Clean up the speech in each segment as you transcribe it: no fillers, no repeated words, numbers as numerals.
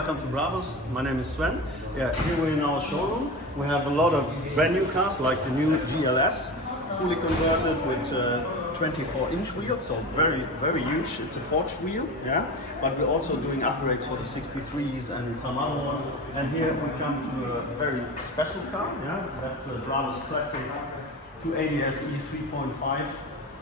welcome to Brabus. My name is Sven. Yeah, here we're in our showroom. We have a lot of brand new cars like the new GLS, fully converted with 24-inch wheels, so very huge. It's a forged wheel, yeah. But we're also doing upgrades for the 63s and some other ones. And here we come to a very special car, yeah. That's a Brabus Classic 280 SE 3.5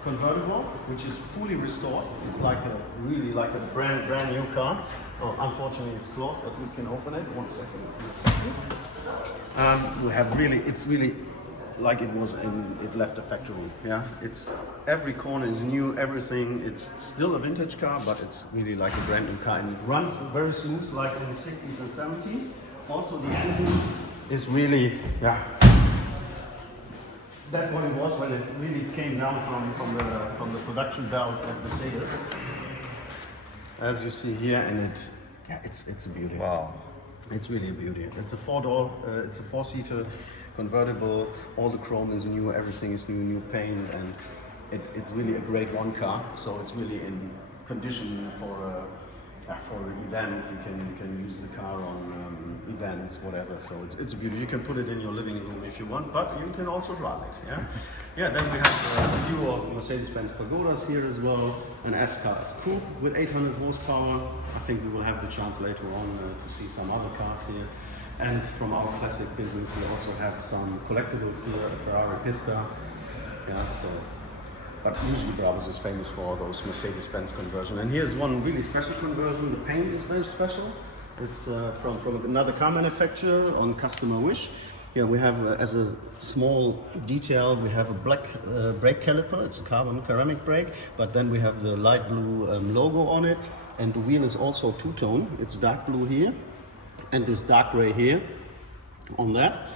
convertible, which is fully restored. It's like a really like a brand new car. Oh, unfortunately it's closed, but we can open it. One second. We have it's really like it was it left the factory. Yeah, it's every corner is new, everything. It's still a vintage car, but it's really like a brand new car, and it runs very smooth, like in the 60s and 70s. Also, the engine is really that's what it was when it really came down from the production belt of Mercedes, as you see here, and it's a beauty. Wow, it's really a beauty. It's a four-door, it's a four-seater convertible. All the chrome is new, everything is new paint, and it's really a grade 1 car. So it's really in condition for an event. You can use the car on events, whatever. So it's a beauty. You can put it in your living room if you want, but you can also drive it. Yeah, yeah. Then we have a few of Mercedes-Benz Pagodas here as well. An S-Class coupe with 800 horsepower. I think we will have the chance later on to see some other cars here. And from our classic business, we also have some collectibles here, a Ferrari Pista. Yeah, so. But usually Brabus is famous for those Mercedes-Benz conversion. And here's one really special conversion. The paint is very special. It's from another car manufacturer on customer wish. Here we have, as a small detail, we have a black brake caliper. It's a carbon ceramic brake. But then we have the light blue logo on it. And the wheel is also two-tone. It's dark blue here and this dark gray here on that.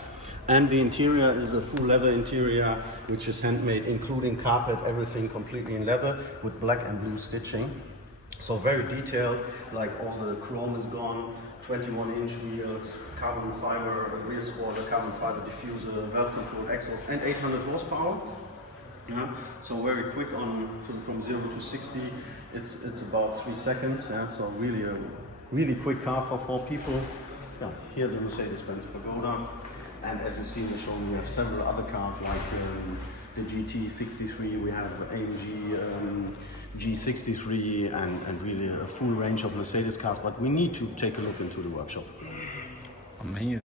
And the interior is a full leather interior, which is handmade, including carpet, everything completely in leather with black and blue stitching. So very detailed, like all the chrome is gone, 21-inch wheels, carbon fiber rear spoiler, carbon fiber diffuser, valve control exhaust, and 800 horsepower. Yeah, so very quick from 0 to 60. It's about 3 seconds. Yeah, so really quick car for 4 people. Yeah, here the Mercedes-Benz Pagoda. And as you see in the show, we have several other cars like the GT63, we have AMG G63, and really a full range of Mercedes cars. But we need to take a look into the workshop. Amazing.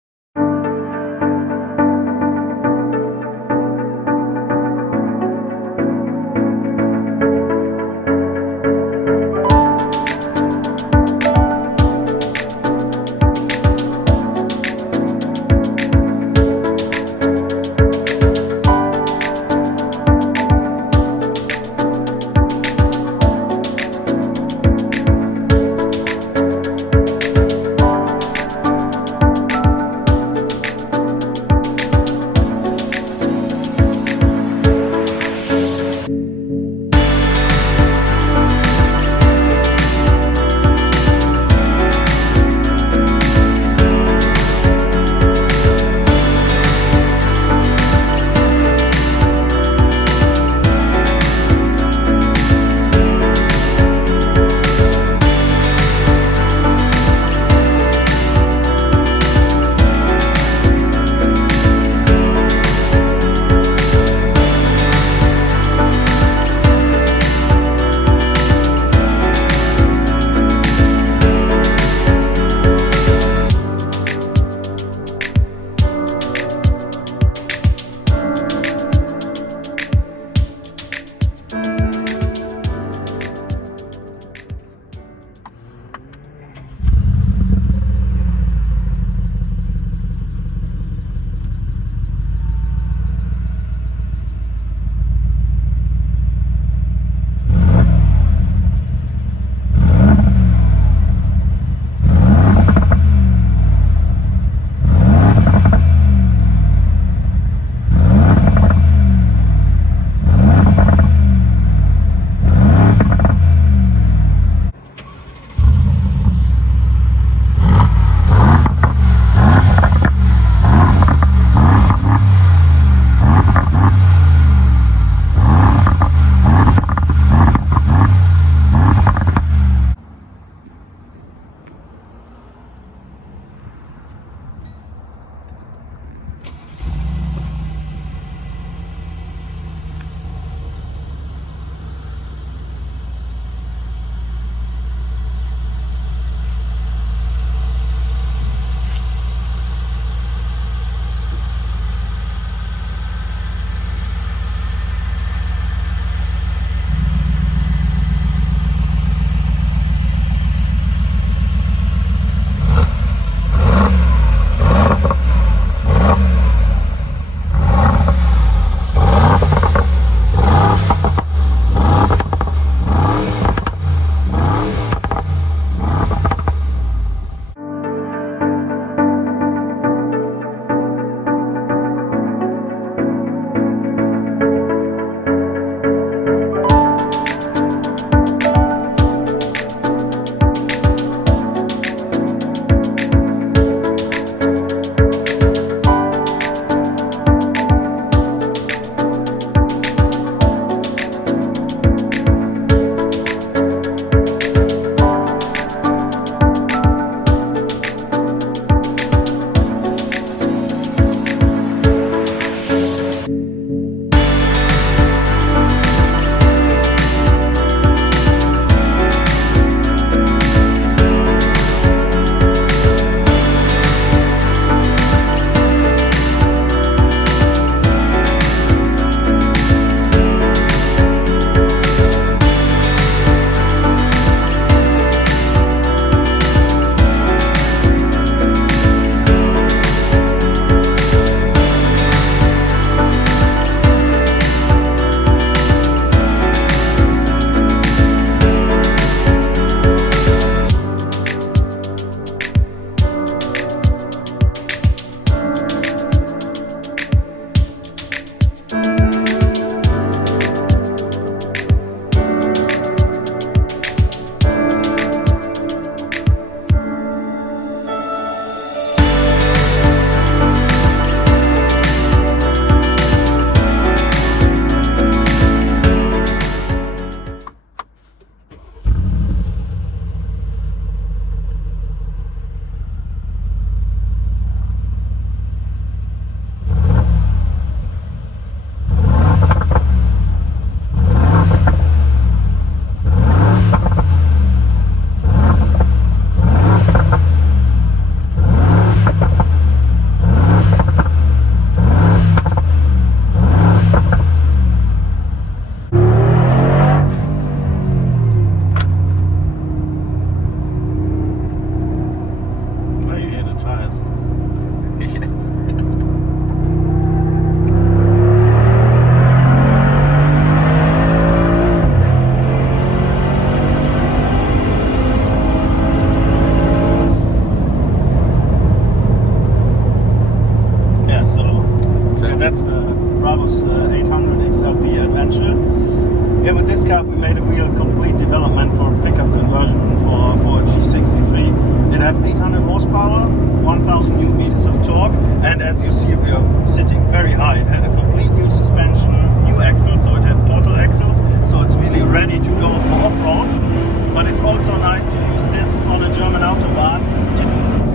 800 XLP Adventure. Yeah, with this car we made a real complete development for pickup conversion for a G63. It has 800 horsepower, 1000 Newton meters of torque, and as you see we are sitting very high. It had a complete new suspension, new axles, so it had portal axles, so it's really ready to go for off-road. But it's also nice to use this on a German Autobahn. It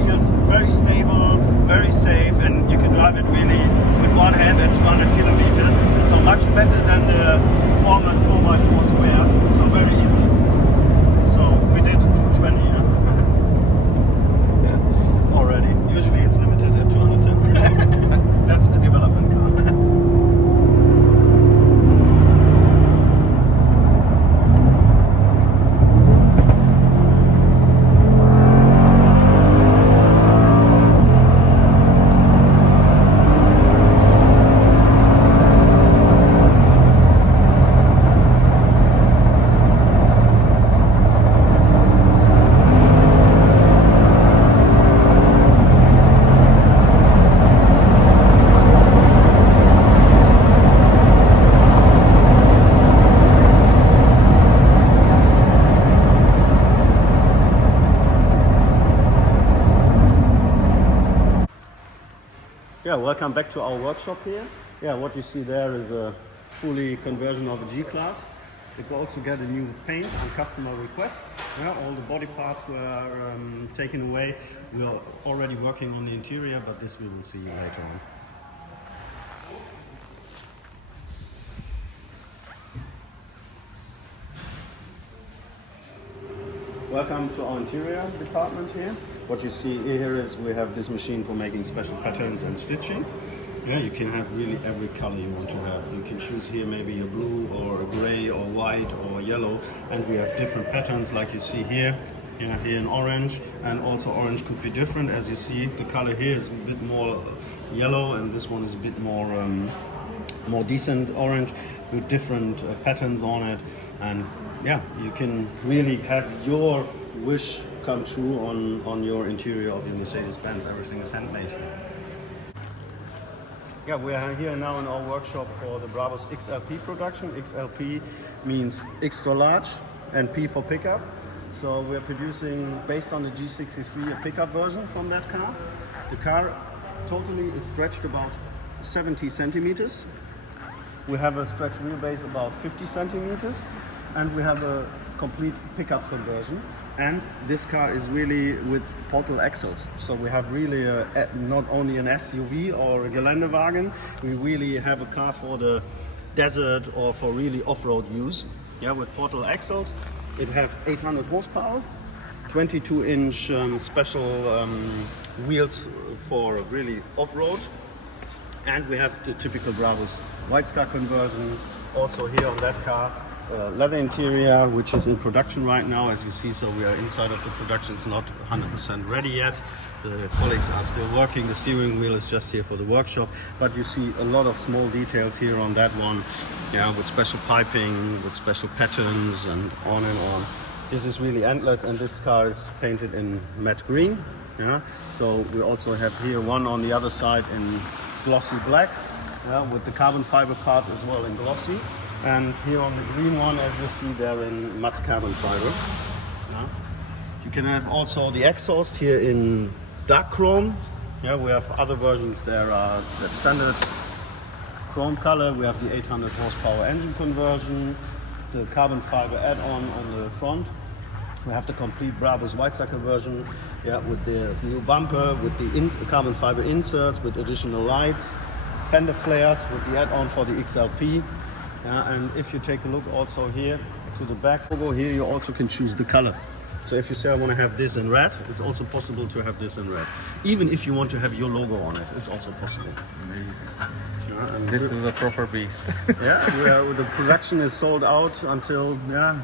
feels very stable, very safe, and you can drive it really with one hand at 200 kilometers. So much better than the 4x4 squared, so very easy. So we did 220 yeah. Already. Usually it's limited at 210. That's a development car. Yeah, welcome back to our workshop here. Yeah, what you see there is a fully conversion of a G-Class. You can also get a new paint on customer request. Yeah, all the body parts were taken away. We are already working on the interior, but this we will see later on. Welcome to our interior department here. What you see here is we have this machine for making special patterns and stitching. Yeah, you can have really every color you want to have. You can choose here maybe a blue or a gray or white or yellow, and we have different patterns like you see here. Yeah, here in orange, and also orange could be different. As you see, the color here is a bit more yellow, and this one is a bit more decent orange with different patterns on it. And yeah, you can really have your wish come true on your interior of your Mercedes-Benz. Everything is handmade. Yeah, we are here now in our workshop for the Brabus XLP production. XLP means extra large and P for pickup. So we are producing, based on the G63, a pickup version from that car. The car totally is stretched about 70 centimeters. We have a stretch wheelbase about 50 centimeters, and we have a complete pickup conversion. And this car is really with portal axles. So we have really not only an SUV or a Geländewagen, we really have a car for the desert or for really off-road use. Yeah, with portal axles. It has 800 horsepower, 22-inch special wheels for really off-road. And we have the typical Brabus White Star conversion. Also here on that car, leather interior, which is in production right now, as you see. So we are inside of the production. It's not 100% ready yet. The colleagues are still working. The steering wheel is just here for the workshop, but you see a lot of small details here on that one. Yeah, with special piping, with special patterns, and on and on. This is really endless, and this car is painted in matte green. Yeah, so we also have here one on the other side in glossy black, yeah, with the carbon fiber parts as well in glossy. And here on the green one, as you see, they're in matte carbon fiber. Yeah. You can have also the exhaust here in dark chrome. Yeah, we have other versions there, that standard chrome color. We have the 800 horsepower engine conversion, the carbon fiber add-on on the front. We have the complete Brabus White Star conversion, yeah, with the new bumper, with the carbon fiber inserts, with additional lights, fender flares, with the add-on for the XLP. Yeah, and if you take a look also here to the back logo, here you also can choose the color. So if you say I want to have this in red, it's also possible to have this in red. Even if you want to have your logo on it, it's also possible. Amazing. Yeah, and this is a proper beast. Yeah, the production is sold out until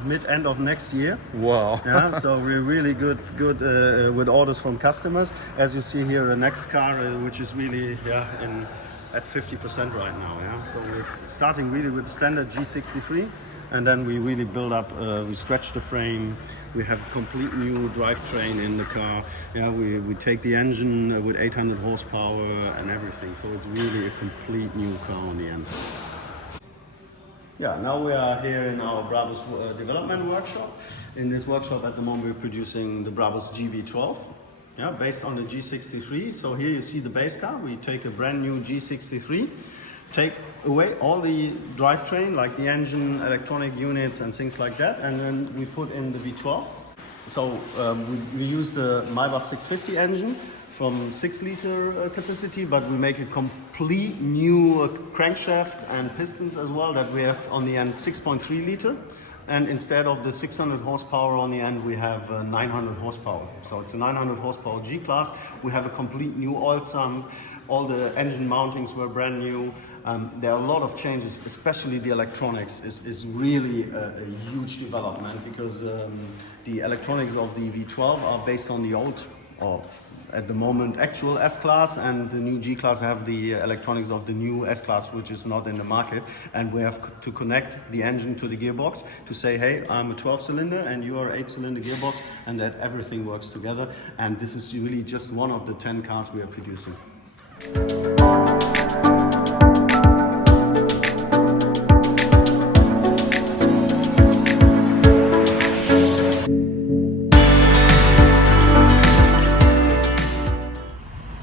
mid-end of next year. Wow. Yeah, so we're really good with orders from customers. As you see here, the next car, which is really at 50% right now. Yeah, so we're starting really with the standard G63. And then we really build up, we stretch the frame, we have complete new drivetrain in the car. Yeah, we take the engine with 800 horsepower and everything. So it's really a complete new car on the end. Yeah, now we are here in our Brabus development workshop. In this workshop at the moment we're producing the Brabus GV12, yeah, based on the G63. So here you see the base car. We take a brand new G63, take away all the drivetrain like the engine, electronic units and things like that, and then we put in the V12. So we use the MAYBACH 650 engine from 6-liter capacity, but we make a complete new crankshaft and pistons as well that we have on the end 6.3 liter. And instead of the 600 horsepower on the end, we have 900 horsepower. So it's a 900 horsepower G-Class. We have a complete new oil sump. All the engine mountings were brand new. There are a lot of changes, especially the electronics is really a huge development because the electronics of the V12 are based on the old, or at the moment, actual S-Class, and the new G-Class have the electronics of the new S-Class, which is not in the market. And we have to connect the engine to the gearbox to say, hey, I'm a 12-cylinder and you are 8-cylinder gearbox, and that everything works together. And this is really just one of the 10 cars we are producing.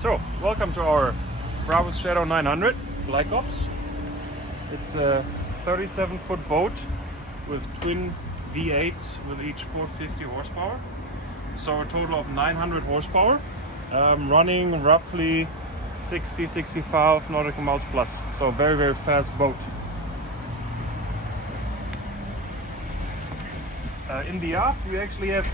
So, welcome to our Brabus Shadow 900 Black Ops. It's a 37-foot boat with twin V8s with each 450 horsepower. So a total of 900 horsepower, running roughly 60-65 nautical miles plus. So a very, very fast boat. In the aft we actually have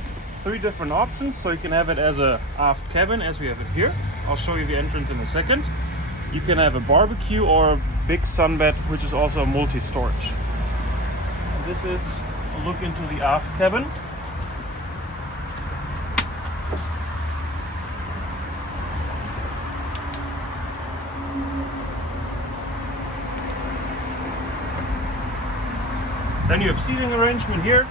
3 different options. So you can have it as a aft cabin as we have it here. I'll show you the entrance in a second. You can have a barbecue or a big sunbed, which is also a multi-storage. This is a look into the aft cabin. Then you have seating arrangement here.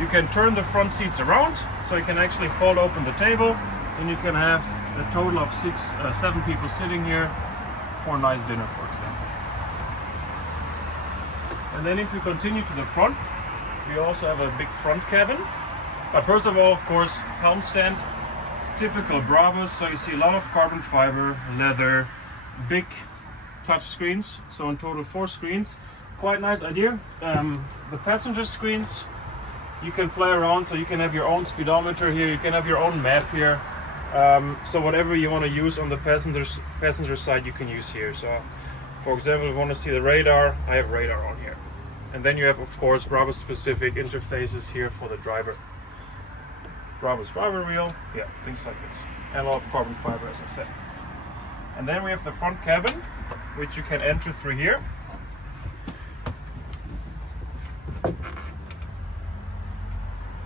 You can turn the front seats around, so you can actually fold open the table, and you can have a total of 7 people sitting here for a nice dinner, for example. And then if you continue to the front, we also have a big front cabin. But first of all, of course, helm stand, typical Brabus. So you see a lot of carbon fiber, leather, big touch screens. So in total 4 screens. Quite nice idea. The passenger screens, you can play around, so you can have your own speedometer here, you can have your own map here. So whatever you want to use on the passenger side, you can use here. So for example, if you want to see the radar, I have radar on here. And then you have, of course, Brabus specific interfaces here for the driver. Brabus driver wheel, yeah, things like this. And a lot of carbon fiber, as I said. And then we have the front cabin, which you can enter through here.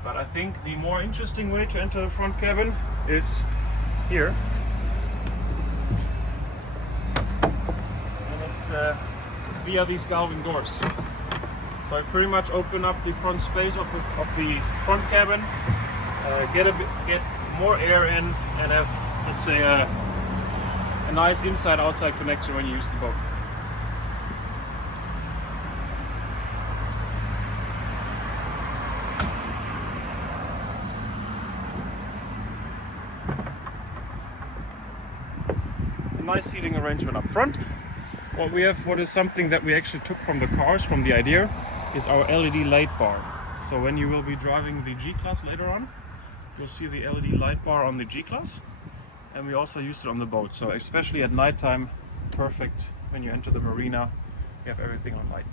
But I think the more interesting way to enter the front cabin is here. And it's via these galvin doors. So I pretty much open up the front space of the front cabin, get more air in, and have, let's say, a nice inside-outside connection when you use the boat. Nice seating arrangement up front. What we have, what is something that we actually took from the cars, from the idea, is our LED light bar. So when you will be driving the G-Class later on, you'll see the LED light bar on the G-Class, and we also use it on the boat. So especially at nighttime, perfect when you enter the marina, you have everything on light.